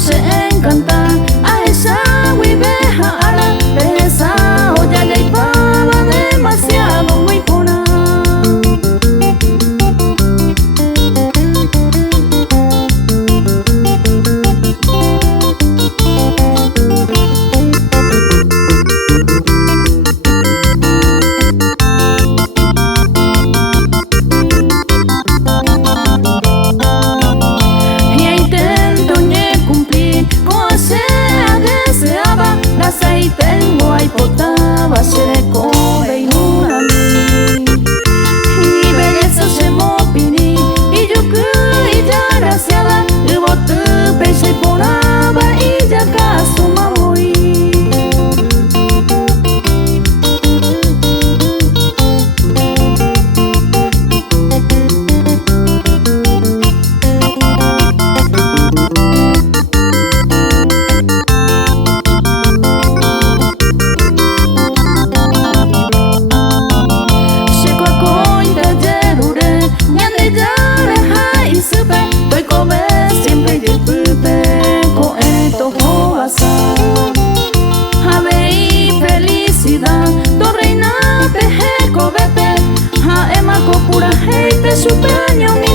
se encanta a esa huiveja ara de esa olla ya y pava demasiado muy pona. Y tengo ahí potaba se de come y nurami y belleza se mopini y yo que ya graciada y bote peixe ponaba y ya caso mamoi. Torreina peje cobete, ha ema copura hate su peño.